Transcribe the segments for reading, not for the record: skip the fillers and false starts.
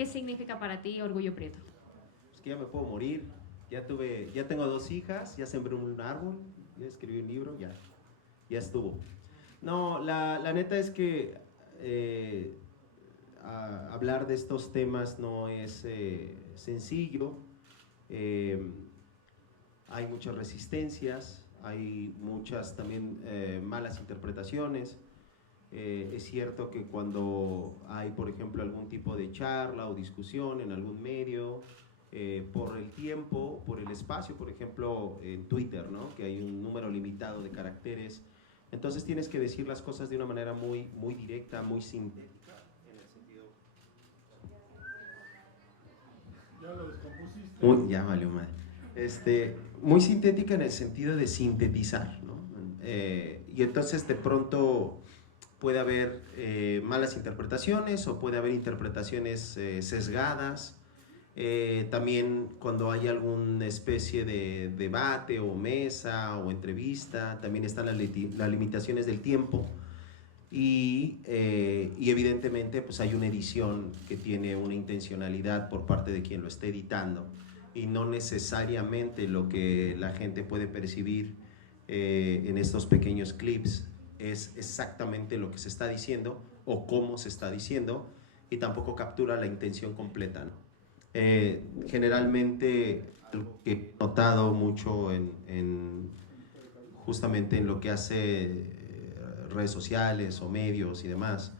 ¿Qué significa para ti Orgullo Prieto? Es que ya me puedo morir, ya tengo 2 hijas, ya sembré un árbol, ya escribí un libro, ya estuvo. No, la neta es que hablar de estos temas no es sencillo. Eh, Hay muchas resistencias, hay muchas también malas interpretaciones. Es cierto que cuando hay, por ejemplo, algún tipo de charla o discusión en algún medio, por el tiempo, por el espacio, por ejemplo, en Twitter, ¿no? Que hay un número limitado de caracteres, entonces tienes que decir las cosas de una manera muy directa, muy sintética, en el sentido... Ya lo descompusiste. Ya valió mal. Muy sintética en el sentido de sintetizar, ¿no? Y entonces de pronto puede haber malas interpretaciones o puede haber interpretaciones sesgadas. También cuando hay alguna especie de debate o mesa o entrevista, también están las limitaciones del tiempo. Y evidentemente pues hay una edición que tiene una intencionalidad por parte de quien lo esté editando y no necesariamente lo que la gente puede percibir en estos pequeños clips es exactamente lo que se está diciendo o cómo se está diciendo, y tampoco captura la intención completa, ¿no? Generalmente algo que he notado mucho justamente en lo que hace redes sociales o medios y demás,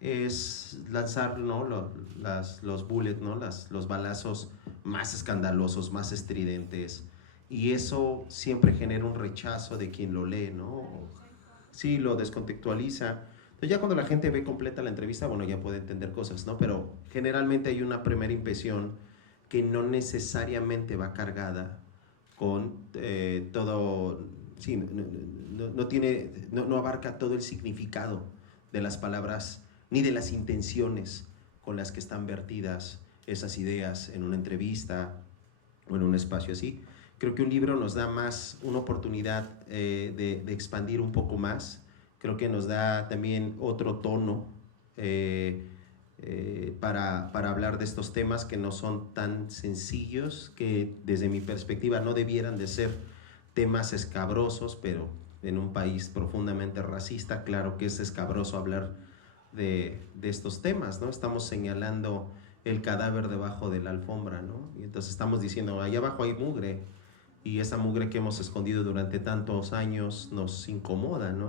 es lanzar, ¿no? los bullets, ¿no? Los balazos más escandalosos, más estridentes, y eso siempre genera un rechazo de quien lo lee, ¿no? Sí, lo descontextualiza. Entonces ya cuando la gente ve completa la entrevista, bueno, ya puede entender cosas, ¿no? Pero generalmente hay una primera impresión que no necesariamente va cargada con todo, sí, no abarca todo el significado de las palabras ni de las intenciones con las que están vertidas esas ideas en una entrevista o en un espacio así. Creo que un libro nos da más una oportunidad de expandir un poco más. Creo que nos da también otro tono para hablar de estos temas que no son tan sencillos, que desde mi perspectiva no debieran de ser temas escabrosos, pero en un país profundamente racista, claro que es escabroso hablar de estos temas, ¿no? Estamos señalando el cadáver debajo de la alfombra, ¿no? Y entonces estamos diciendo, allá abajo hay mugre, y esa mugre que hemos escondido durante tantos años nos incomoda, ¿no?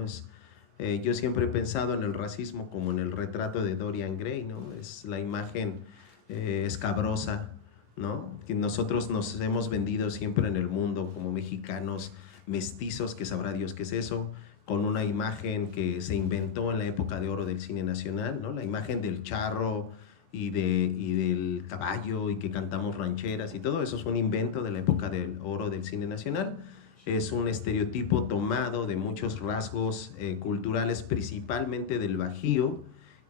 Yo siempre he pensado en el racismo como en el retrato de Dorian Gray, ¿no? Es la imagen escabrosa, ¿no? Que nosotros nos hemos vendido siempre en el mundo como mexicanos mestizos, que sabrá Dios qué es eso, con una imagen que se inventó en la época de oro del cine nacional, ¿no? La imagen del charro y del caballo, y que cantamos rancheras, y todo eso es un invento de la época del oro del cine nacional. Es un estereotipo tomado de muchos rasgos culturales, principalmente del Bajío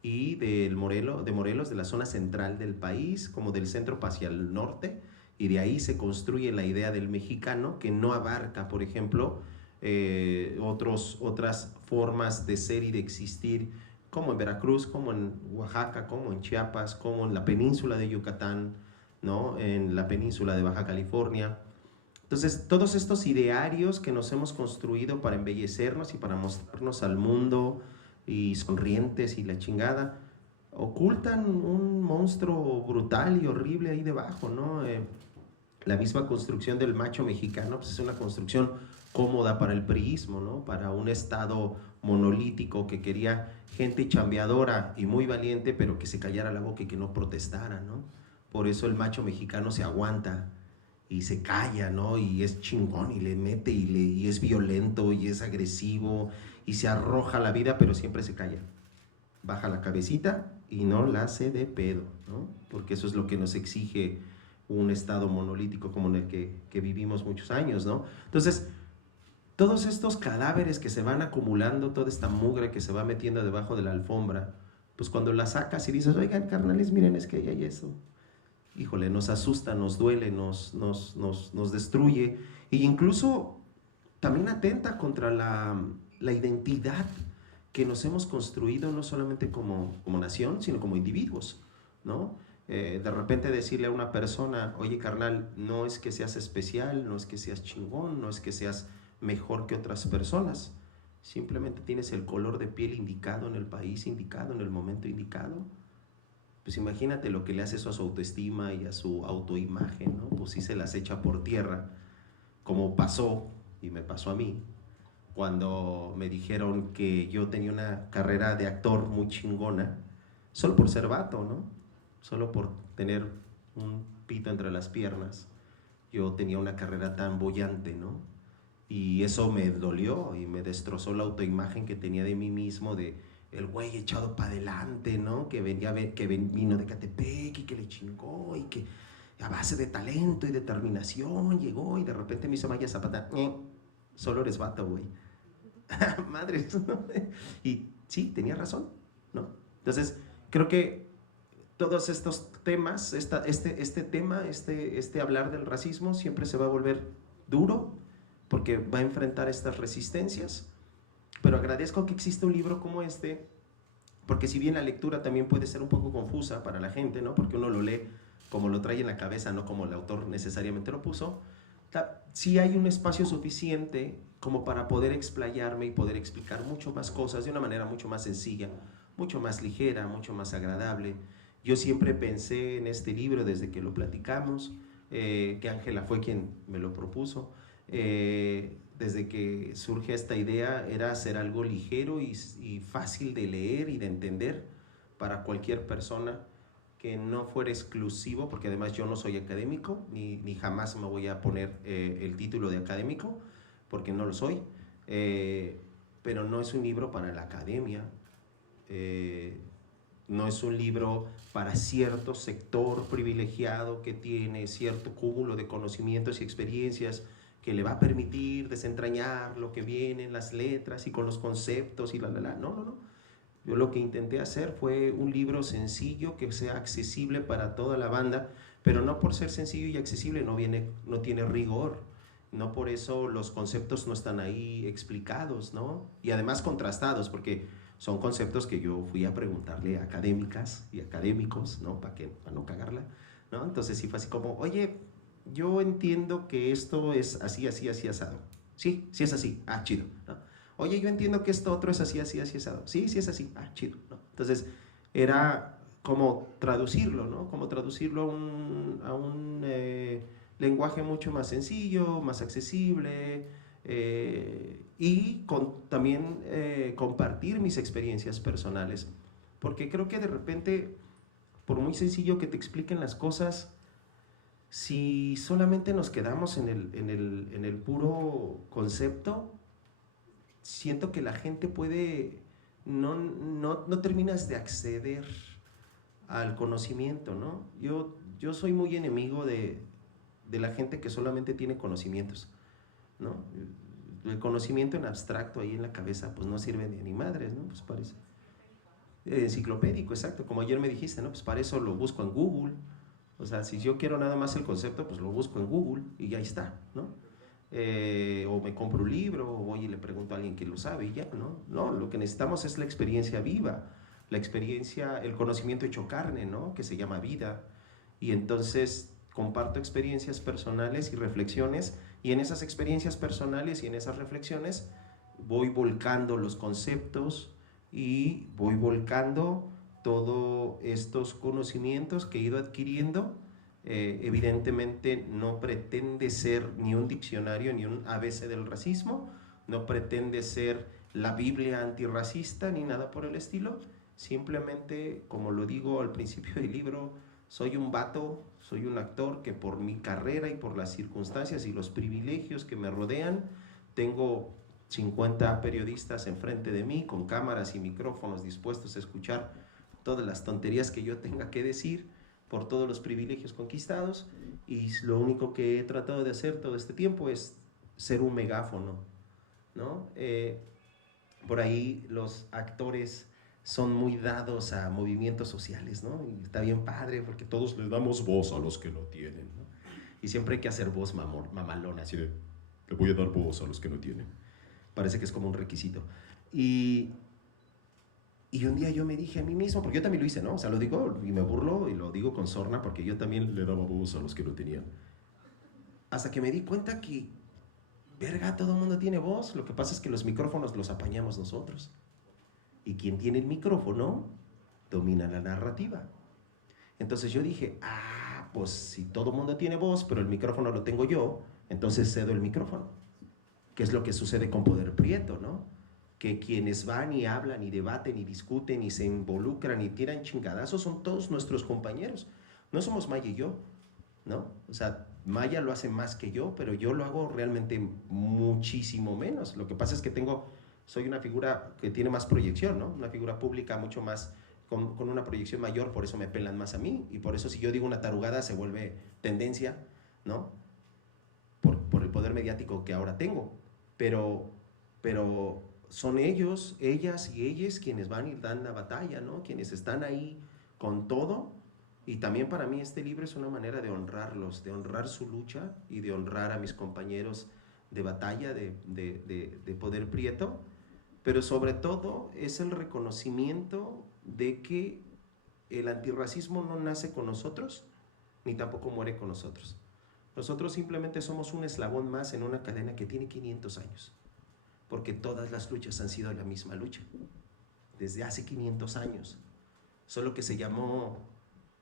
y de Morelos, de la zona central del país, como del centro hacia el norte, y de ahí se construye la idea del mexicano, que no abarca, por ejemplo, otras formas de ser y de existir, como en Veracruz, como en Oaxaca, como en Chiapas, como en la península de Yucatán, ¿no? En la península de Baja California. Entonces, todos estos idearios que nos hemos construido para embellecernos y para mostrarnos al mundo y sonrientes y la chingada, ocultan un monstruo brutal y horrible ahí debajo, ¿no? La misma construcción del macho mexicano pues es una construcción cómoda para el priismo, ¿no? Para un estado monolítico que quería gente chambeadora y muy valiente, pero que se callara la boca y que no protestara, ¿no? Por eso el macho mexicano se aguanta y se calla, ¿no? Y es chingón y le mete y es violento y es agresivo y se arroja a la vida, pero siempre se calla. Baja la cabecita y no la hace de pedo, ¿no? Porque eso es lo que nos exige un estado monolítico como en el que vivimos muchos años, ¿no? Entonces, todos estos cadáveres que se van acumulando, toda esta mugre que se va metiendo debajo de la alfombra, pues cuando la sacas y dices, oigan, carnales, miren, es que ahí hay eso. Híjole, nos asusta, nos duele, nos destruye, e incluso también atenta contra la identidad que nos hemos construido, no solamente como nación, sino como individuos, ¿no? De repente decirle a una persona, oye carnal, no es que seas especial, no es que seas chingón, no es que seas mejor que otras personas, simplemente tienes el color de piel indicado en el país indicado, en el momento indicado. Pues imagínate lo que le hace eso a su autoestima y a su autoimagen, ¿no? Pues sí se las echa por tierra, como pasó, y me pasó a mí, cuando me dijeron que yo tenía una carrera de actor muy chingona, solo por ser vato, ¿no? Solo por tener un pito entre las piernas, yo tenía una carrera tan boyante, ¿no? Y eso me dolió y me destrozó la autoimagen que tenía de mí mismo, de el güey echado para adelante, ¿no? Que vino de Catepec y que le chingó y que a base de talento y determinación llegó y de repente me hizo Maya Zapata, solo eres vato, güey. Madre. Y sí, tenía razón, ¿no? Entonces, creo que todos estos temas, este hablar del racismo siempre se va a volver duro porque va a enfrentar estas resistencias, pero agradezco que exista un libro como este, porque si bien la lectura también puede ser un poco confusa para la gente, ¿no? Porque uno lo lee como lo trae en la cabeza, no como el autor necesariamente lo puso, sí hay un espacio suficiente como para poder explayarme y poder explicar mucho más cosas de una manera mucho más sencilla, mucho más ligera, mucho más agradable. Yo siempre pensé en este libro desde que lo platicamos, que Ángela fue quien me lo propuso. Desde que surge esta idea era hacer algo ligero y fácil de leer y de entender para cualquier persona, que no fuera exclusivo, porque además yo no soy académico, ni jamás me voy a poner el título de académico, porque no lo soy, pero no es un libro para la academia, no es un libro para cierto sector privilegiado que tiene cierto cúmulo de conocimientos y experiencias que le va a permitir desentrañar lo que viene en las letras y con los conceptos y no, no. Yo lo que intenté hacer fue un libro sencillo que sea accesible para toda la banda, pero no por ser sencillo y accesible no tiene rigor, no por eso los conceptos no están ahí explicados, ¿no? Y además contrastados, porque son conceptos que yo fui a preguntarle a académicas y académicos, ¿no? Para no cagarla, ¿no? Entonces sí fue así como, oye, yo entiendo que esto es así, así, así, asado. Sí, sí es así, chido, ¿no? Oye, yo entiendo que esto otro es así, así, así, asado. Sí, sí es así, chido, ¿no? Entonces, era como traducirlo, ¿no? Como traducirlo a un lenguaje mucho más sencillo, más accesible, y también compartir mis experiencias personales. Porque creo que de repente, por muy sencillo que te expliquen las cosas, si solamente nos quedamos en el puro concepto, siento que la gente no terminas de acceder al conocimiento, ¿no? Yo soy muy enemigo de la gente que solamente tiene conocimientos, ¿no? El conocimiento en abstracto ahí en la cabeza pues no sirve ni madres, ¿no? Pues parece enciclopédico, exacto, como ayer me dijiste, ¿no? Pues para eso lo busco en Google. O sea, si yo quiero nada más el concepto, pues lo busco en Google y ya está, ¿no? O me compro un libro, o voy y le pregunto a alguien que lo sabe y ya, ¿no? No, lo que necesitamos es la experiencia viva, la experiencia, el conocimiento hecho carne, ¿no? Que se llama vida. Y entonces comparto experiencias personales y reflexiones, y en esas experiencias personales y en esas reflexiones voy volcando los conceptos y voy volcando todos estos conocimientos que he ido adquiriendo. Evidentemente no pretende ser ni un diccionario ni un ABC del racismo, no pretende ser la Biblia antirracista ni nada por el estilo, simplemente, como lo digo al principio del libro, soy un vato, soy un actor que por mi carrera y por las circunstancias y los privilegios que me rodean, tengo 50 periodistas enfrente de mí con cámaras y micrófonos dispuestos a escuchar todas las tonterías que yo tenga que decir, por todos los privilegios conquistados, y lo único que he tratado de hacer todo este tiempo es ser un megáfono, ¿no? Por ahí los actores son muy dados a movimientos sociales, ¿no? Y está bien padre porque todos les damos voz a los que no tienen, ¿no? Y siempre hay que hacer voz mamalona, así de, le voy a dar voz a los que no tienen. Parece que es como un requisito. Y Y un día yo me dije a mí mismo, porque yo también lo hice, ¿no? O sea, lo digo y me burlo y lo digo con sorna porque yo también le daba voz a los que no tenían. Hasta que me di cuenta que, verga, todo el mundo tiene voz. Lo que pasa es que los micrófonos los apañamos nosotros. Y quien tiene el micrófono domina la narrativa. Entonces yo dije, pues si todo el mundo tiene voz, pero el micrófono lo tengo yo, entonces cedo el micrófono. ¿Qué es lo que sucede con Poder Prieto, no? Que quienes van y hablan y debaten y discuten y se involucran y tiran chingadazos son todos nuestros compañeros. No somos Maya y yo, ¿no? O sea, Maya lo hace más que yo, pero yo lo hago realmente muchísimo menos. Lo que pasa es que soy una figura que tiene más proyección, ¿no? Una figura pública mucho más, con una proyección mayor, por eso me pelan más a mí, y por eso si yo digo una tarugada se vuelve tendencia, ¿no? Por el poder mediático que ahora tengo. Pero son ellos, ellas y ellos quienes van y dan la batalla, ¿no? Quienes están ahí con todo. Y también para mí este libro es una manera de honrarlos, de honrar su lucha y de honrar a mis compañeros de batalla de Poder Prieto, pero sobre todo es el reconocimiento de que el antirracismo no nace con nosotros, ni tampoco muere con nosotros. Nosotros simplemente somos un eslabón más en una cadena que tiene 500 años, porque todas las luchas han sido la misma lucha, desde hace 500 años, solo que se llamó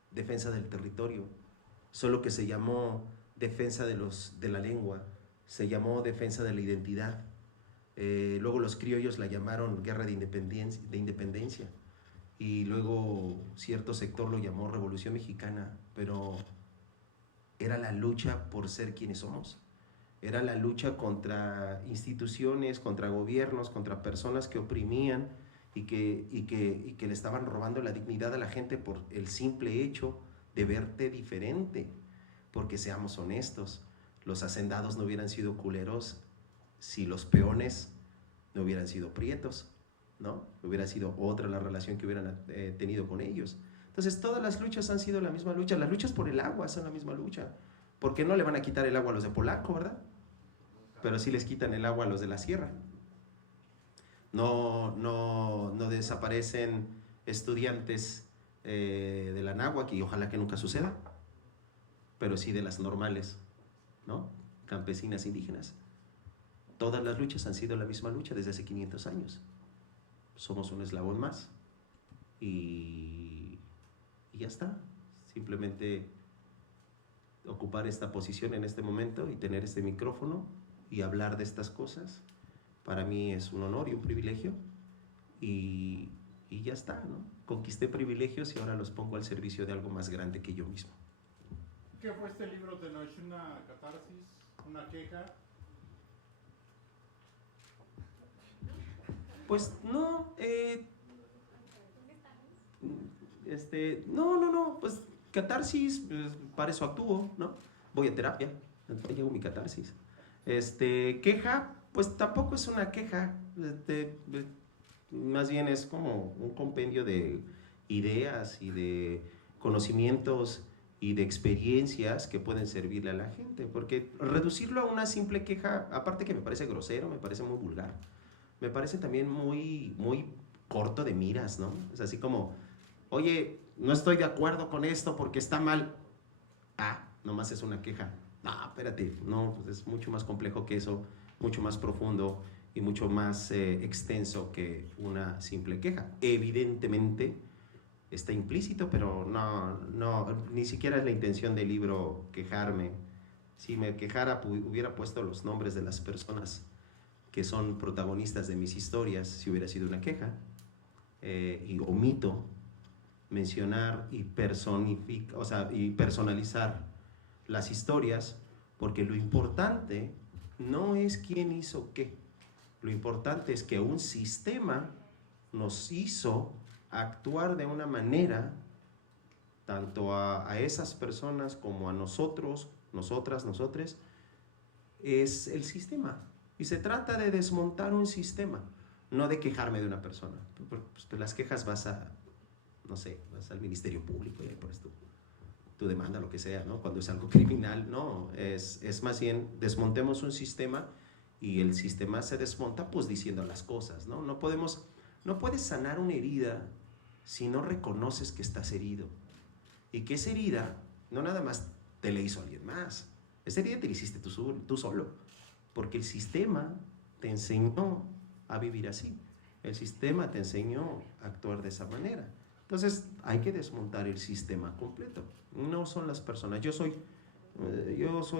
defensa del territorio, solo que se llamó defensa de la lengua, se llamó defensa de la identidad. Luego los criollos la llamaron guerra de independencia, y luego cierto sector lo llamó Revolución Mexicana, pero era la lucha por ser quienes somos. Era la lucha contra instituciones, contra gobiernos, contra personas que oprimían y que le estaban robando la dignidad a la gente por el simple hecho de verte diferente. Porque seamos honestos, los hacendados no hubieran sido culeros si los peones no hubieran sido prietos, ¿no? Hubiera sido otra la relación que hubieran tenido con ellos. Entonces todas las luchas han sido la misma lucha. Las luchas por el agua son la misma lucha. ¿Por qué no le van a quitar el agua a los de Polanco, verdad? Pero sí les quitan el agua a los de la sierra. No desaparecen estudiantes de la náhuatl, y ojalá que nunca suceda, pero sí de las normales, ¿no? Campesinas indígenas. Todas las luchas han sido la misma lucha desde hace 500 años. Somos un eslabón más y ya está. Simplemente ocupar esta posición en este momento y tener este micrófono y hablar de estas cosas, para mí es un honor y un privilegio, y ya está, ¿no? Conquisté privilegios y ahora los pongo al servicio de algo más grande que yo mismo. ¿Qué fue este libro? ¿Te no es una catarsis, una queja? Pues no, pues catarsis, pues, para eso actúo, ¿no? Voy a terapia, entonces llevo mi catarsis. Queja, pues tampoco es una queja, más bien es como un compendio de ideas y de conocimientos y de experiencias que pueden servirle a la gente, porque reducirlo a una simple queja, aparte que me parece grosero, me parece muy vulgar, me parece también muy corto de miras, ¿no? Es así como, oye, no estoy de acuerdo con esto porque está mal. Nomás es una queja. No, espérate, no, pues es mucho más complejo que eso, mucho más profundo y mucho más extenso que una simple queja. Evidentemente está implícito, pero no, ni siquiera es la intención del libro quejarme. Si me quejara, hubiera puesto los nombres de las personas que son protagonistas de mis historias, si hubiera sido una queja, y omito mencionar y personalizar las historias, porque lo importante no es quién hizo qué, lo importante es que un sistema nos hizo actuar de una manera, tanto a esas personas como a nosotros, nosotras, nosotres, es el sistema. Y se trata de desmontar un sistema, no de quejarme de una persona. Pues las quejas vas al Ministerio Público y ahí pones tu demanda, lo que sea, ¿no? Cuando es algo criminal, no, es más bien desmontemos un sistema y el sistema se desmonta pues diciendo las cosas, ¿no? No podemos No puedes sanar una herida si no reconoces que estás herido. Y que esa herida no nada más te la hizo alguien más. Esa herida te la hiciste tú solo. Porque el sistema te enseñó a vivir así. El sistema te enseñó a actuar de esa manera. Entonces hay que desmontar el sistema completo. No son las personas. Yo soy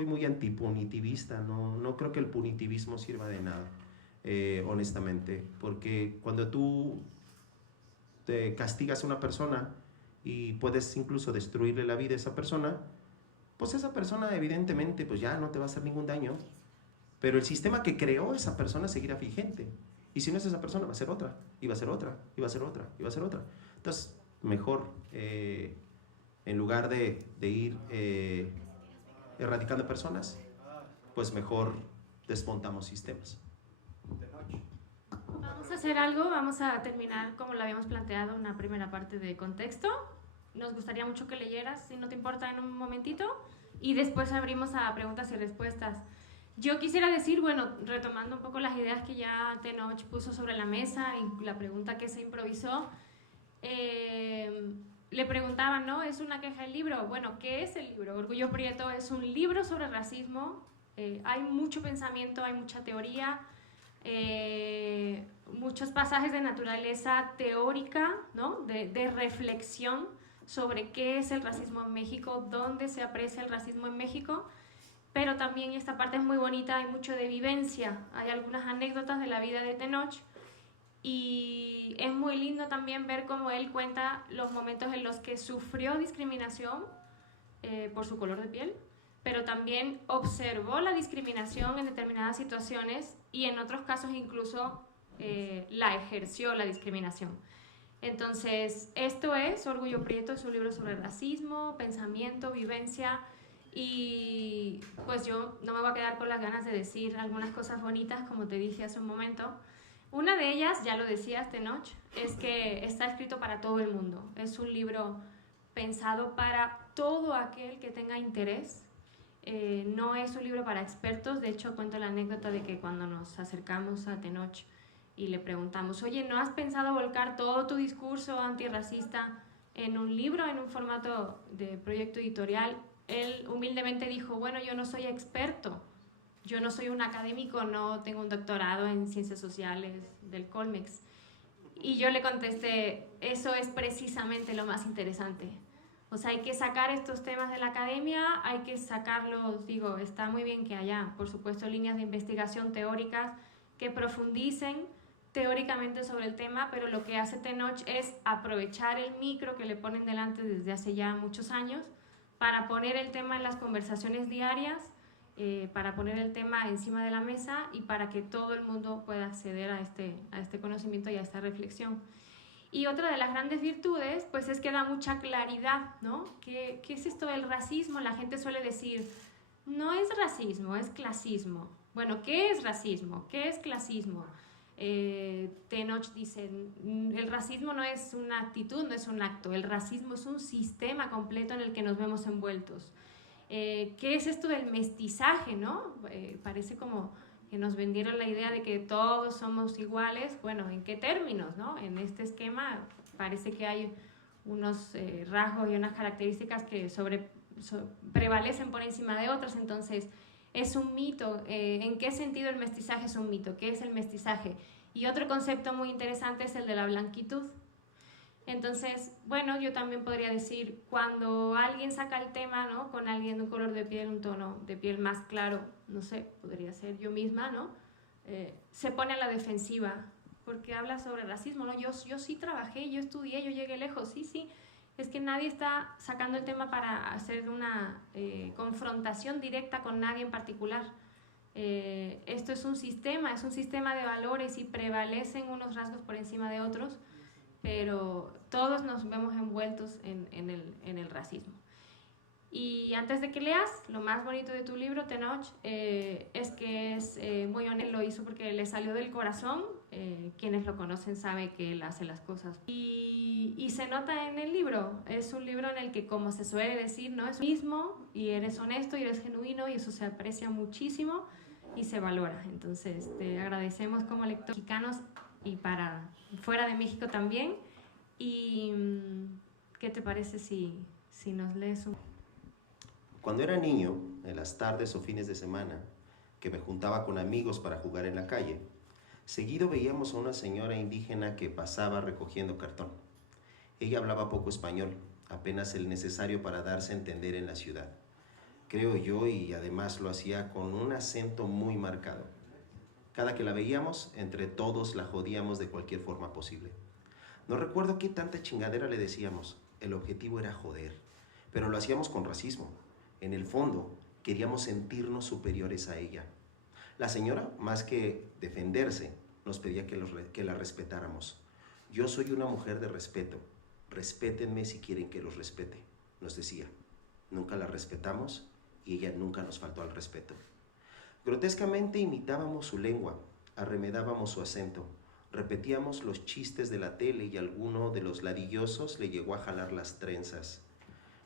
muy antipunitivista. No creo que el punitivismo sirva de nada, honestamente. Porque cuando tú te castigas a una persona y puedes incluso destruirle la vida a esa persona, pues esa persona evidentemente pues ya no te va a hacer ningún daño. Pero el sistema que creó esa persona seguirá vigente. Y si no es esa persona, va a ser otra, y va a ser otra, y va a ser otra, y va a ser otra. Entonces, mejor, en lugar de ir erradicando personas, pues mejor desmontamos sistemas. Vamos a hacer algo, vamos a terminar como lo habíamos planteado, una primera parte de contexto. Nos gustaría mucho que leyeras, si no te importa, en un momentito, y después abrimos a preguntas y respuestas. Yo quisiera decir, bueno, retomando un poco las ideas que ya Tenoch puso sobre la mesa y la pregunta que se improvisó, le preguntaban, ¿no? ¿Es una queja el libro? Bueno, ¿qué es el libro? Orgullo Prieto es un libro sobre racismo. Hay mucho pensamiento, hay mucha teoría, muchos pasajes de naturaleza teórica, ¿no? De reflexión sobre qué es el racismo en México, dónde se aprecia el racismo en México. Pero también esta parte es muy bonita, hay mucho de vivencia, hay algunas anécdotas de la vida de Tenoch y es muy lindo también ver cómo él cuenta los momentos en los que sufrió discriminación por su color de piel, pero también observó la discriminación en determinadas situaciones y en otros casos incluso la ejerció la discriminación. Entonces, esto es Orgullo Prieto, es un libro sobre racismo, pensamiento, vivencia. Y pues yo no me voy a quedar con las ganas de decir algunas cosas bonitas, como te dije hace un momento. Una de ellas, ya lo decías, Tenoch, es que está escrito para todo el mundo. Es un libro pensado para todo aquel que tenga interés. No es un libro para expertos. De hecho, cuento la anécdota de que cuando nos acercamos a Tenoch y le preguntamos, oye, ¿no has pensado volcar todo tu discurso antirracista en un libro, en un formato de proyecto editorial? Él humildemente dijo, bueno, yo no soy experto, yo no soy un académico, no tengo un doctorado en ciencias sociales del Colmex. Y yo le contesté, eso es precisamente lo más interesante. O sea, hay que sacar estos temas de la academia, hay que sacarlos, digo, está muy bien que haya, por supuesto, líneas de investigación teóricas que profundicen teóricamente sobre el tema, pero lo que hace Tenoch es aprovechar el micro que le ponen delante desde hace ya muchos años para poner el tema en las conversaciones diarias, para poner el tema encima de la mesa y para que todo el mundo pueda acceder a este conocimiento y a esta reflexión. Y otra de las grandes virtudes, pues es que da mucha claridad, ¿no? ¿Qué es esto del racismo? La gente suele decir, no es racismo, es clasismo. Bueno, ¿qué es racismo? ¿Qué es clasismo? Tenoch dice, el racismo no es una actitud, no es un acto, el racismo es un sistema completo en el que nos vemos envueltos. ¿Qué es esto del mestizaje, no? Parece como que nos vendieron la idea de que todos somos iguales. Bueno, ¿en qué términos, no? En este esquema parece que hay unos rasgos y unas características que prevalecen por encima de otras. Entonces, es un mito. ¿En qué sentido el mestizaje es un mito? ¿Qué es el mestizaje? Y otro concepto muy interesante es el de la blanquitud. Entonces, bueno, yo también podría decir, cuando alguien saca el tema, ¿no? Con alguien de un color de piel, un tono de piel más claro, no sé, podría ser yo misma, ¿no? Se pone a la defensiva, porque habla sobre racismo, ¿no? Yo sí trabajé, yo estudié, yo llegué lejos, sí. Es que nadie está sacando el tema para hacer una confrontación directa con nadie en particular. Esto es un sistema de valores y prevalecen unos rasgos por encima de otros, pero todos nos vemos envueltos en el racismo. Y antes de que leas, lo más bonito de tu libro, Tenoch, es que es muy honesto, lo hizo porque le salió del corazón. Quienes lo conocen saben que él hace las cosas. Y se nota en el libro, es un libro en el que, como se suele decir, no es mismo, y eres honesto y eres genuino, y eso se aprecia muchísimo y se valora. Entonces, te agradecemos como lectores mexicanos y para fuera de México también. ¿Y qué te parece si nos lees un... Cuando era niño, en las tardes o fines de semana, que me juntaba con amigos para jugar en la calle, seguido veíamos a una señora indígena que pasaba recogiendo cartón. Ella hablaba poco español, apenas el necesario para darse a entender en la ciudad, creo yo, y además lo hacía con un acento muy marcado. Cada que la veíamos, entre todos la jodíamos de cualquier forma posible. No recuerdo qué tanta chingadera le decíamos, el objetivo era joder, pero lo hacíamos con racismo. En el fondo, queríamos sentirnos superiores a ella. La señora, más que defenderse, nos pedía que la respetáramos. Yo soy una mujer de respeto. Respétenme si quieren que los respete, nos decía. Nunca la respetamos y ella nunca nos faltó al respeto. Grotescamente imitábamos su lengua, arremedábamos su acento, repetíamos los chistes de la tele y alguno de los ladillosos le llegó a jalar las trenzas.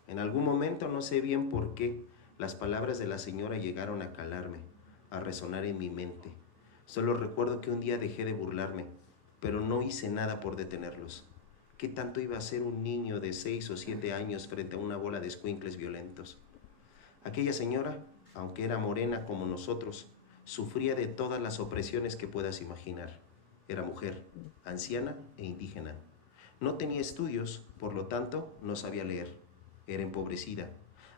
En algún momento, no sé bien por qué, las palabras de la señora llegaron a calarme, a resonar en mi mente. Solo recuerdo que un día dejé de burlarme, pero no hice nada por detenerlos. ¿Qué tanto iba a ser un niño de 6 o 7 años frente a una bola de escuincles violentos? Aquella señora, aunque era morena como nosotros, sufría de todas las opresiones que puedas imaginar. Era mujer, anciana e indígena. No tenía estudios, por lo tanto, no sabía leer. Era empobrecida.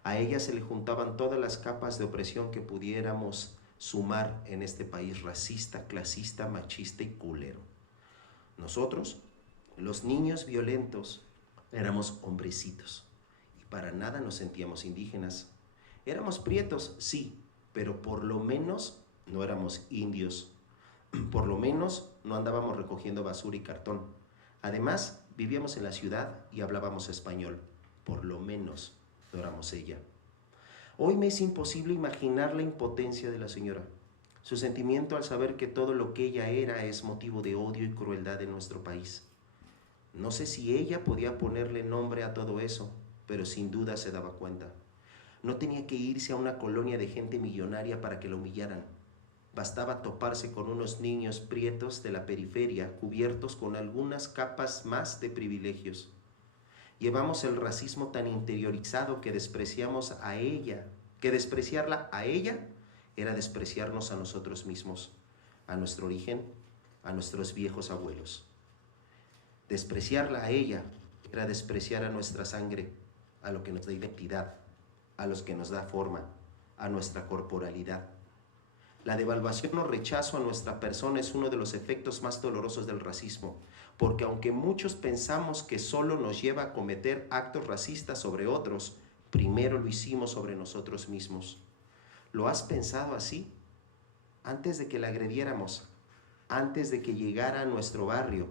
A ella se le juntaban todas las capas de opresión que pudiéramos sumar en este país racista, clasista, machista y culero. Nosotros, los niños violentos, éramos hombrecitos y para nada nos sentíamos indígenas. Éramos prietos, sí, pero por lo menos no éramos indios. Por lo menos no andábamos recogiendo basura y cartón. Además, vivíamos en la ciudad y hablábamos español. Por lo menos no éramos ella. Hoy me es imposible imaginar la impotencia de la señora. Su sentimiento al saber que todo lo que ella era es motivo de odio y crueldad en nuestro país. No sé si ella podía ponerle nombre a todo eso, pero sin duda se daba cuenta. No tenía que irse a una colonia de gente millonaria para que la humillaran. Bastaba toparse con unos niños prietos de la periferia cubiertos con algunas capas más de privilegios. Llevamos el racismo tan interiorizado que despreciamos a ella, que despreciarla a ella era despreciarnos a nosotros mismos, a nuestro origen, a nuestros viejos abuelos. Despreciarla a ella era despreciar a nuestra sangre, a lo que nos da identidad, a los que nos da forma, a nuestra corporalidad. La devaluación o rechazo a nuestra persona es uno de los efectos más dolorosos del racismo, porque aunque muchos pensamos que solo nos lleva a cometer actos racistas sobre otros, primero lo hicimos sobre nosotros mismos. ¿Lo has pensado así? Antes de que la agrediéramos, antes de que llegara a nuestro barrio,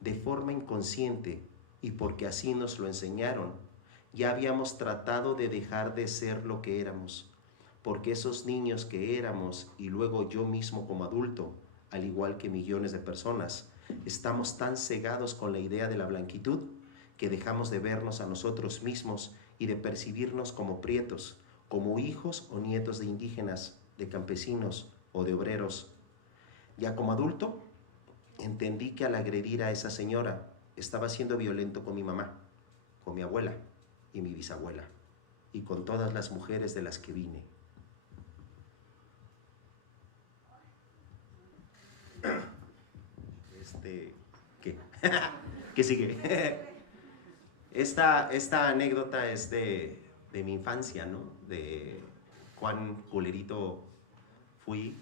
de forma inconsciente y porque así nos lo enseñaron, ya habíamos tratado de dejar de ser lo que éramos, porque esos niños que éramos y luego yo mismo como adulto, al igual que millones de personas, estamos tan cegados con la idea de la blanquitud que dejamos de vernos a nosotros mismos y de percibirnos como prietos, como hijos o nietos de indígenas, de campesinos o de obreros. Ya como adulto, entendí que al agredir a esa señora estaba siendo violento con mi mamá, con mi abuela y mi bisabuela, y con todas las mujeres de las que vine. ¿Qué? ¿Qué sigue? Esta anécdota es de mi infancia, ¿no? De cuán culerito fui,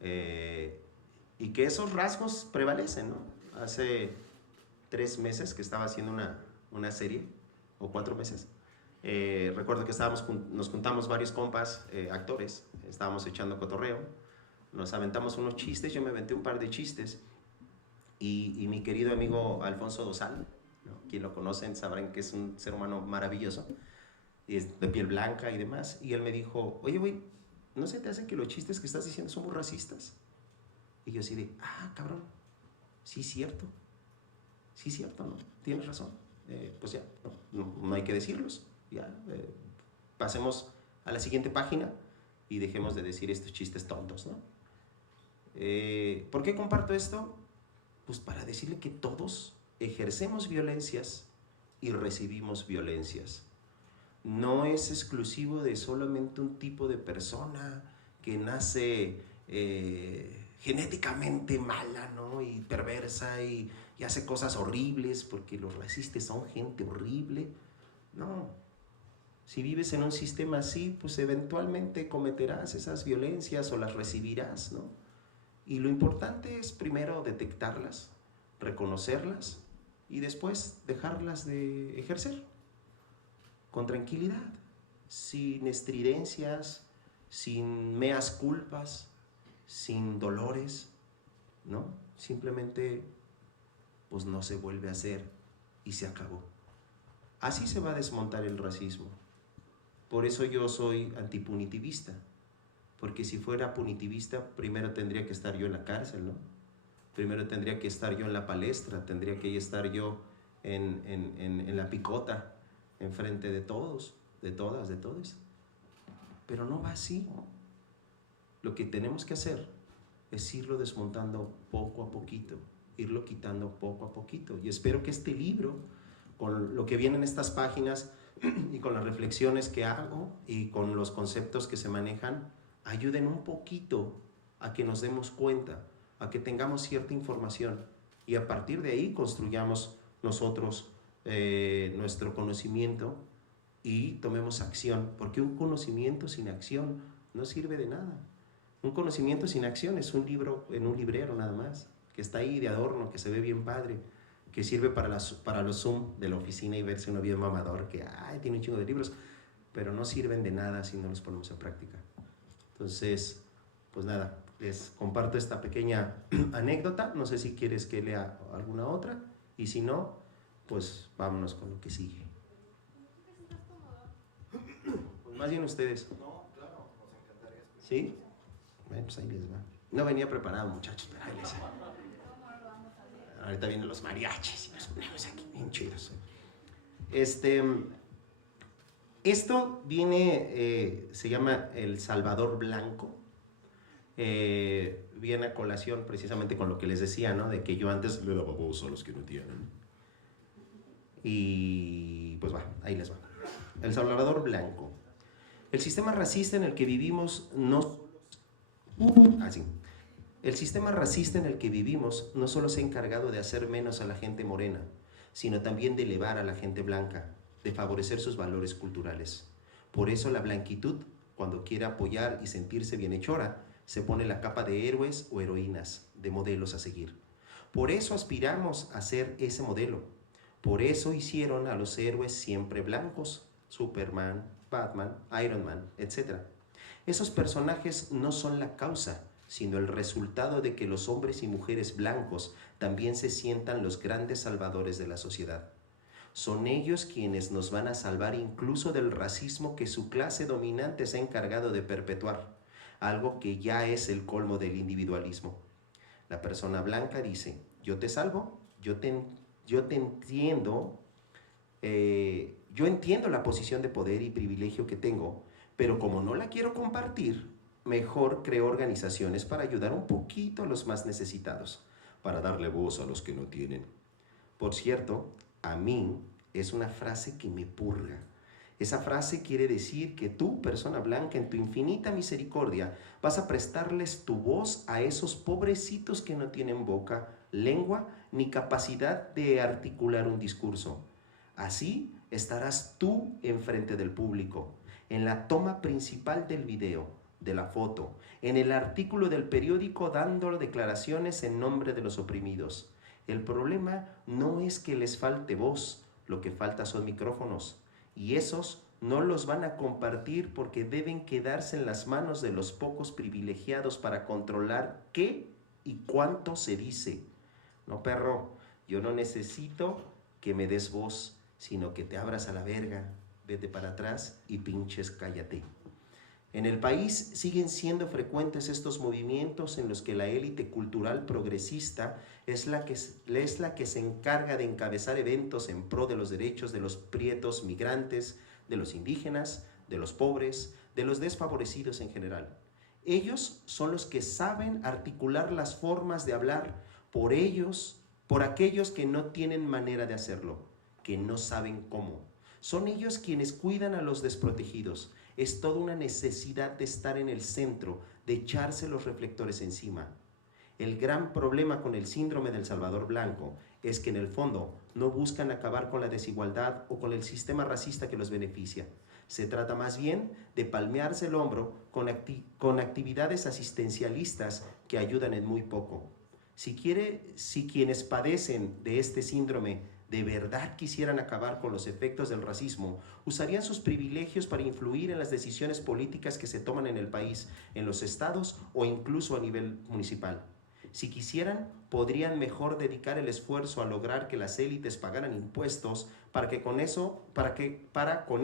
y que esos rasgos prevalecen, ¿no? Hace 3 meses que estaba haciendo una serie, o 4 meses, recuerdo que nos juntamos varios compas, actores, estábamos echando cotorreo, nos aventamos unos chistes, yo me aventé un par de chistes, y mi querido amigo Alfonso Dosal, ¿no? Quien lo conocen sabrán que es un ser humano maravilloso, y es de piel blanca y demás, y él me dijo, oye, güey, ¿no se te hace que los chistes que estás diciendo son muy racistas? Y yo así de, cabrón, sí es cierto, ¿no? Tienes razón, pues ya, no hay que decirlos, ya, pasemos a la siguiente página y dejemos de decir estos chistes tontos, ¿no? ¿Por qué comparto esto? Pues para decirle que todos ejercemos violencias y recibimos violencias. No es exclusivo de solamente un tipo de persona que nace genéticamente mala, ¿no? Y perversa y hace cosas horribles, porque los racistas son gente horrible. No. Si vives en un sistema así, pues eventualmente cometerás esas violencias o las recibirás, ¿no? Y lo importante es primero detectarlas, reconocerlas y después dejarlas de ejercer con tranquilidad, sin estridencias, sin meas culpas, sin dolores, ¿no? Simplemente pues no se vuelve a hacer y se acabó. Así se va a desmontar el racismo. Por eso yo soy antipunitivista, porque si fuera punitivista primero tendría que estar yo en la cárcel, ¿no? Primero tendría que estar yo en la palestra, tendría que estar yo en la picota, enfrente de todos, de todas, de todos. Pero no va así. Lo que tenemos que hacer es irlo desmontando poco a poquito, irlo quitando poco a poquito. Y espero que este libro, con lo que viene en estas páginas y con las reflexiones que hago y con los conceptos que se manejan, ayuden un poquito a que nos demos cuenta, a que tengamos cierta información y a partir de ahí construyamos nosotros nuestro conocimiento y tomemos acción, porque un conocimiento sin acción no sirve de nada. Un conocimiento sin acción es un libro en un librero nada más, que está ahí de adorno, que se ve bien padre, que sirve para los Zoom de la oficina y verse uno bien mamador, que tiene un chingo de libros, pero no sirven de nada si no los ponemos en práctica. Entonces, pues nada, les comparto esta pequeña anécdota, no sé si quieres que lea alguna otra, y si no, pues vámonos con lo que sigue. Pues más bien ustedes. No, claro, nos encantaría. ¿Sí? Bueno, pues ahí les va. No venía preparado, muchachos, pero ahí les va. Ahorita vienen los mariachis y nos ponemos aquí bien chidos. Esto viene, se llama El Salvador Blanco. Viene a colación precisamente con lo que les decía, ¿no? De que yo antes le daba voz a los que no tienen. Y pues va, ahí les va. El Salvador Blanco. El sistema racista en el que vivimos El sistema racista en el que vivimos no solo se ha encargado de hacer menos a la gente morena, sino también de elevar a la gente blanca, de favorecer sus valores culturales. Por eso la blanquitud, cuando quiere apoyar y sentirse bienhechora, se pone la capa de héroes o heroínas, de modelos a seguir. Por eso aspiramos a ser ese modelo. Por eso hicieron a los héroes siempre blancos, Superman, Batman, Iron Man, etc. Esos personajes no son la causa, sino el resultado de que los hombres y mujeres blancos también se sientan los grandes salvadores de la sociedad. Son ellos quienes nos van a salvar incluso del racismo que su clase dominante se ha encargado de perpetuar, algo que ya es el colmo del individualismo. La persona blanca dice, yo te salvo, yo entiendo la posición de poder y privilegio que tengo, pero como no la quiero compartir, mejor creo organizaciones para ayudar un poquito a los más necesitados, para darle voz a los que no tienen. Por cierto, a mí es una frase que me purga. Esa frase quiere decir que tú, persona blanca, en tu infinita misericordia, vas a prestarles tu voz a esos pobrecitos que no tienen boca, lengua, ni capacidad de articular un discurso. Así estarás tú enfrente del público, en la toma principal del video, de la foto, en el artículo del periódico dando declaraciones en nombre de los oprimidos. El problema no es que les falte voz, lo que falta son micrófonos, y esos no los van a compartir porque deben quedarse en las manos de los pocos privilegiados para controlar qué y cuánto se dice. No, perro, yo no necesito que me des voz, sino que te abras a la verga, vete para atrás y pinches cállate. En el país siguen siendo frecuentes estos movimientos en los que la élite cultural progresista es la que se encarga de encabezar eventos en pro de los derechos de los prietos migrantes, de los indígenas, de los pobres, de los desfavorecidos en general. Ellos son los que saben articular las formas de hablar por ellos, por aquellos que no tienen manera de hacerlo, que no saben cómo. Son ellos quienes cuidan a los desprotegidos. Es toda una necesidad de estar en el centro, de echarse los reflectores encima. El gran problema con el síndrome del Salvador Blanco es que en el fondo no buscan acabar con la desigualdad o con el sistema racista que los beneficia. Se trata más bien de palmearse el hombro con actividades asistencialistas que ayudan en muy poco. Si quienes padecen de este síndrome de verdad quisieran acabar con los efectos del racismo, usarían sus privilegios para influir en las decisiones políticas que se toman en el país, en los estados o incluso a nivel municipal. Si quisieran, podrían mejor dedicar el esfuerzo a lograr que las élites pagaran impuestos para con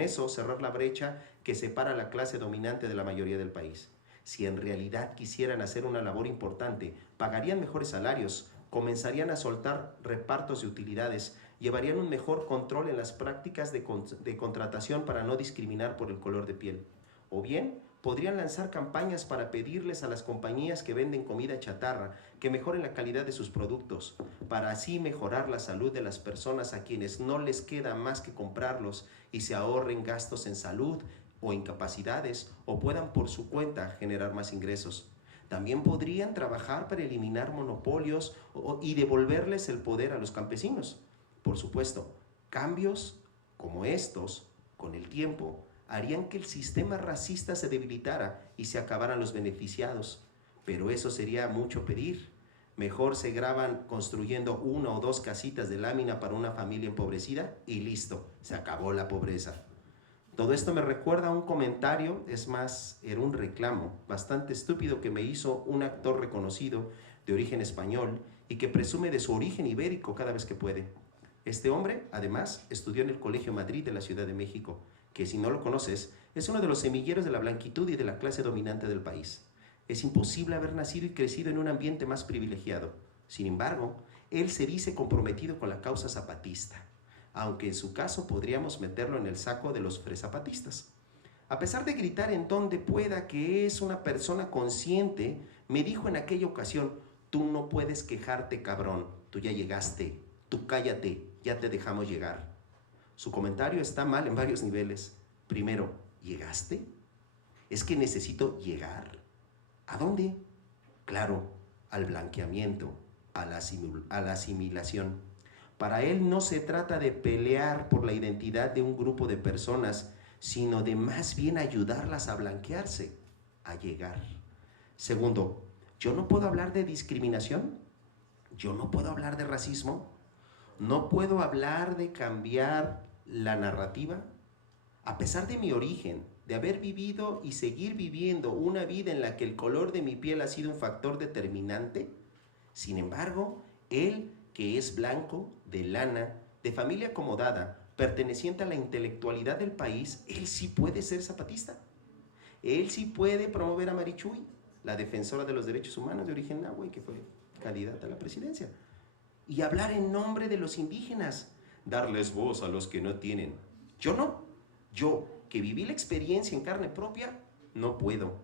eso cerrar la brecha que separa a la clase dominante de la mayoría del país. Si en realidad quisieran hacer una labor importante, pagarían mejores salarios, comenzarían a soltar repartos de utilidades, llevarían un mejor control en las prácticas de contratación para no discriminar por el color de piel. O bien, podrían lanzar campañas para pedirles a las compañías que venden comida chatarra que mejoren la calidad de sus productos, para así mejorar la salud de las personas a quienes no les queda más que comprarlos y se ahorren gastos en salud o incapacidades o puedan por su cuenta generar más ingresos. También podrían trabajar para eliminar monopolios y devolverles el poder a los campesinos. Por supuesto, cambios como estos, con el tiempo, harían que el sistema racista se debilitara y se acabaran los beneficiados. Pero eso sería mucho pedir. Mejor se graban construyendo 1 o 2 casitas de lámina para una familia empobrecida y listo, se acabó la pobreza. Todo esto me recuerda a un comentario, es más, era un reclamo bastante estúpido que me hizo un actor reconocido de origen español y que presume de su origen ibérico cada vez que puede. Este hombre, además, estudió en el Colegio Madrid de la Ciudad de México, que si no lo conoces, es uno de los semilleros de la blanquitud y de la clase dominante del país. Es imposible haber nacido y crecido en un ambiente más privilegiado. Sin embargo, él se dice comprometido con la causa zapatista, aunque en su caso podríamos meterlo en el saco de los fresapatistas. A pesar de gritar en donde pueda que es una persona consciente, me dijo en aquella ocasión: tú no puedes quejarte, cabrón, tú ya llegaste, tú cállate, ya te dejamos llegar. Su comentario está mal en varios niveles. Primero, ¿llegaste? ¿Es que necesito llegar? ¿A dónde? Claro, al blanqueamiento, a la asimilación. Para él no se trata de pelear por la identidad de un grupo de personas, sino de más bien ayudarlas a blanquearse, a llegar. Segundo, ¿yo no puedo hablar de discriminación? ¿Yo no puedo hablar de racismo? ¿No puedo hablar de cambiar la narrativa? A pesar de mi origen, de haber vivido y seguir viviendo una vida en la que el color de mi piel ha sido un factor determinante, sin embargo, él, que es blanco, de lana, de familia acomodada, perteneciente a la intelectualidad del país, él sí puede ser zapatista. Él sí puede promover a Marichuy, la defensora de los derechos humanos de origen náhuatl, que fue candidata a la presidencia, y hablar en nombre de los indígenas, darles voz a los que no tienen. Yo no. Yo, que viví la experiencia en carne propia, no puedo.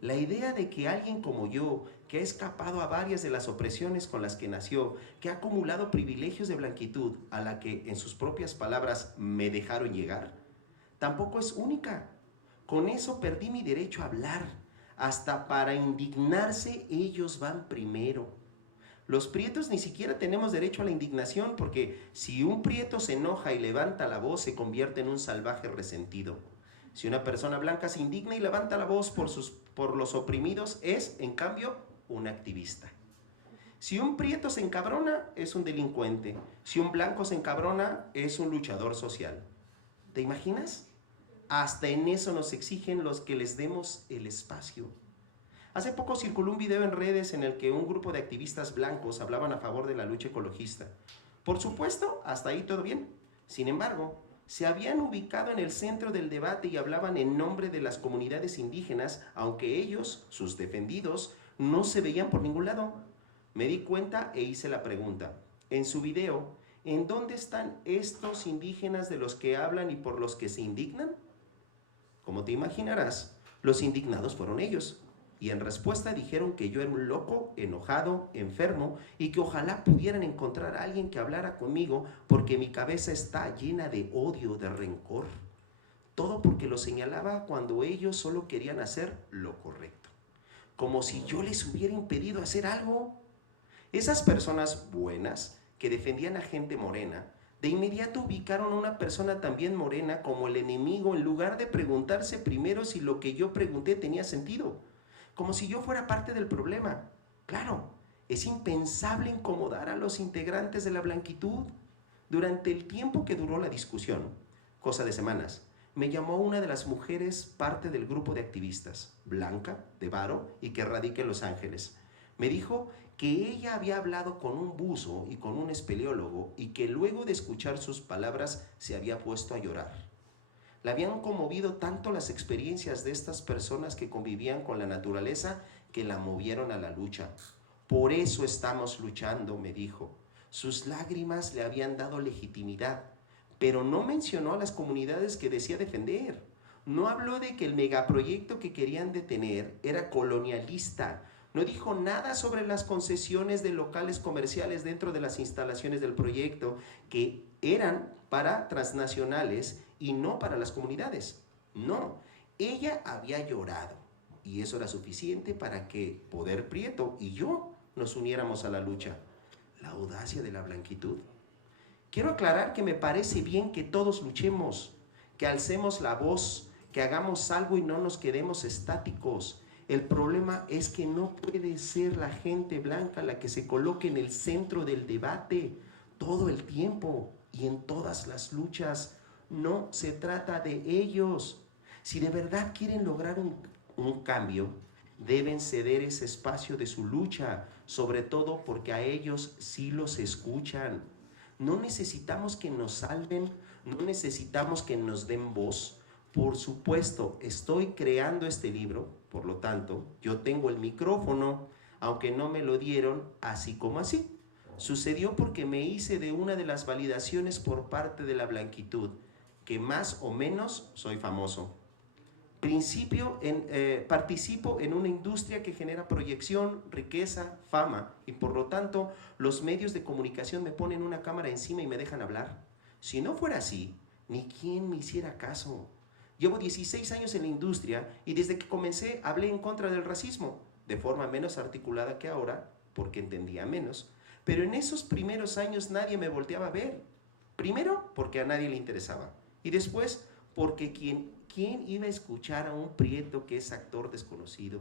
La idea de que alguien como yo, que ha escapado a varias de las opresiones con las que nació, que ha acumulado privilegios de blanquitud a la que, en sus propias palabras, me dejaron llegar, tampoco es única. Con eso perdí mi derecho a hablar. Hasta para indignarse ellos van primero. Los prietos ni siquiera tenemos derecho a la indignación, porque si un prieto se enoja y levanta la voz, se convierte en un salvaje resentido. Si una persona blanca se indigna y levanta la voz por los oprimidos, es, en cambio, un activista. Si un prieto se encabrona, es un delincuente. Si un blanco se encabrona, es un luchador social. ¿Te imaginas? Hasta en eso nos exigen los que les demos el espacio. Hace poco circuló un video en redes en el que un grupo de activistas blancos hablaban a favor de la lucha ecologista. Por supuesto, hasta ahí todo bien. Sin embargo, se habían ubicado en el centro del debate y hablaban en nombre de las comunidades indígenas, aunque ellos, sus defendidos, no se veían por ningún lado. Me di cuenta e hice la pregunta. En su video, ¿en dónde están estos indígenas de los que hablan y por los que se indignan? Como te imaginarás, los indignados fueron ellos. y en respuesta dijeron que yo era un loco, enojado, enfermo y que ojalá pudieran encontrar a alguien que hablara conmigo porque mi cabeza está llena de odio, de rencor. Todo porque lo señalaba cuando ellos solo querían hacer lo correcto, como si yo les hubiera impedido hacer algo. Esas personas buenas que defendían a gente morena, de inmediato ubicaron a una persona también morena como el enemigo en lugar de preguntarse primero si lo que yo pregunté tenía sentido, como si yo fuera parte del problema. Claro, es impensable incomodar a los integrantes de la blanquitud. Durante el tiempo que duró la discusión, cosa de semanas, me llamó una de las mujeres parte del grupo de activistas, blanca, de varo y que radica en Los Ángeles. Me dijo que ella había hablado con un buzo y con un espeleólogo y que luego de escuchar sus palabras se había puesto a llorar. La habían conmovido tanto las experiencias de estas personas que convivían con la naturaleza que la movieron a la lucha. Por eso estamos luchando, me dijo. Sus lágrimas le habían dado legitimidad, pero no mencionó a las comunidades que decía defender. No habló de que el megaproyecto que querían detener era colonialista. No dijo nada sobre las concesiones de locales comerciales dentro de las instalaciones del proyecto, que eran para transnacionales y no para las comunidades. No, ella había llorado y eso era suficiente para que Poder Prieto y yo nos uniéramos a la lucha. La audacia de la blanquitud. Quiero aclarar que me parece bien que todos luchemos, que alcemos la voz, que hagamos algo y no nos quedemos estáticos. El problema es que no puede ser la gente blanca la que se coloque en el centro del debate todo el tiempo y en todas las luchas. No se trata de ellos. Si de verdad quieren lograr un cambio, deben ceder ese espacio de su lucha, sobre todo porque a ellos sí los escuchan. No necesitamos que nos salven, no necesitamos que nos den voz. Por supuesto, estoy creando este libro, por lo tanto, yo tengo el micrófono, aunque no me lo dieron así como así. Sucedió porque me hice de una de las validaciones por parte de la blanquitud, que más o menos soy famoso. Participo en una industria que genera proyección, riqueza, fama y por lo tanto los medios de comunicación me ponen una cámara encima y me dejan hablar. Si no fuera así, ni quien me hiciera caso. Llevo 16 años en la industria y desde que comencé hablé en contra del racismo, de forma menos articulada que ahora, porque entendía menos, pero en esos primeros años nadie me volteaba a ver. Primero, porque a nadie le interesaba y después, porque ¿quién iba a escuchar a un prieto que es actor desconocido?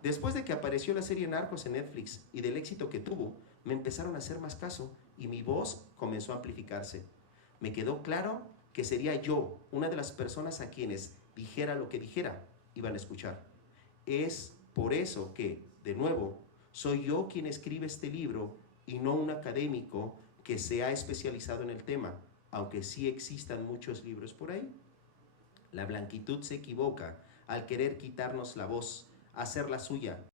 Después de que apareció la serie Narcos en Netflix y del éxito que tuvo, me empezaron a hacer más caso y mi voz comenzó a amplificarse. Me quedó claro que sería yo, una de las personas a quienes dijera lo que dijera, iban a escuchar. Es por eso que, de nuevo, soy yo quien escribe este libro y no un académico que se ha especializado en el tema, aunque sí existan muchos libros por ahí. La blanquitud se equivoca al querer quitarnos la voz, hacerla suya.